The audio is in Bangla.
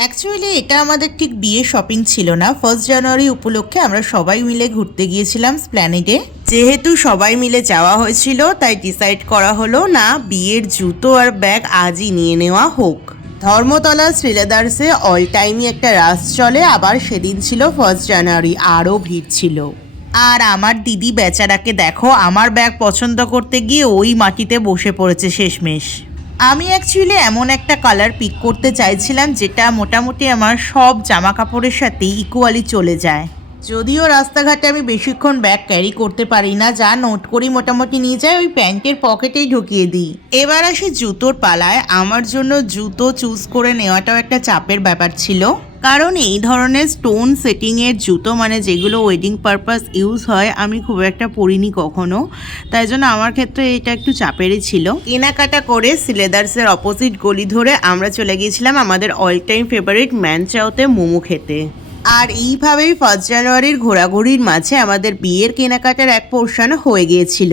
অ্যাকচুয়ালি এটা আমাদের ঠিক বিয়ে শপিং ছিল না। 1 জানুয়ারি উপলক্ষে আমরা সবাই মিলে ঘুরতে গিয়েছিলাম স্প্ল্যানেডে। যেহেতু সবাই মিলে যাওয়া হয়েছিল তাই ডিসাইড করা হলো না বিয়ের জুতো আর ব্যাগ আজই নিয়ে নেওয়া হোক। ধর্মতলা শ্রীলেদার্সে অল টাইমই একটা রাস চলে, আবার সেদিন ছিল 1 জানুয়ারি, আরও ভিড় ছিল। আর আমার দিদি বেচারাকে দেখো, আমার ব্যাগ পছন্দ করতে গিয়ে ওই মাটিতে বসে পড়েছে শেষমেশ। আমি অ্যাকচুয়ালি এমন একটা কালার পিক করতে চাইছিলাম যেটা মোটামুটি আমার সব জামা কাপড়ের সাথে ইকুয়ালি চলে যায়। যদিও রাস্তাঘাটে আমি বেশিক্ষণ ব্যাগ ক্যারি করতে পারি না, যা নোট করি মোটামুটি নিয়ে যাই ওই প্যান্টের পকেটেই ঢুকিয়ে দিই। এবার আসি জুতোর পালায়। আমার জন্য জুতো চুজ করে নেওয়াটাও একটা চাপের ব্যাপার ছিল, কারণ এই ধরনের স্টোন সেটিংয়ের জুতো মানে যেগুলো ওয়েডিং পারপাস ইউজ হয় আমি খুব একটা পরিনি কখনো, তাই জন্য আমার ক্ষেত্রে এটা একটু চাপেরই ছিল। কেনাকাটা করে শ্রীলেদার্সের অপোজিট গলি ধরে আমরা চলে গিয়েছিলাম আমাদের অল টাইম ফেভারিট ম্যানচাওতে মোমো খেতে। আর এইভাবেই 1 জানুয়ারির ঘোরাঘুরির মাঝে আমাদের বিয়ের কেনাকাটার এক পোর্শন হয়ে গিয়েছিল।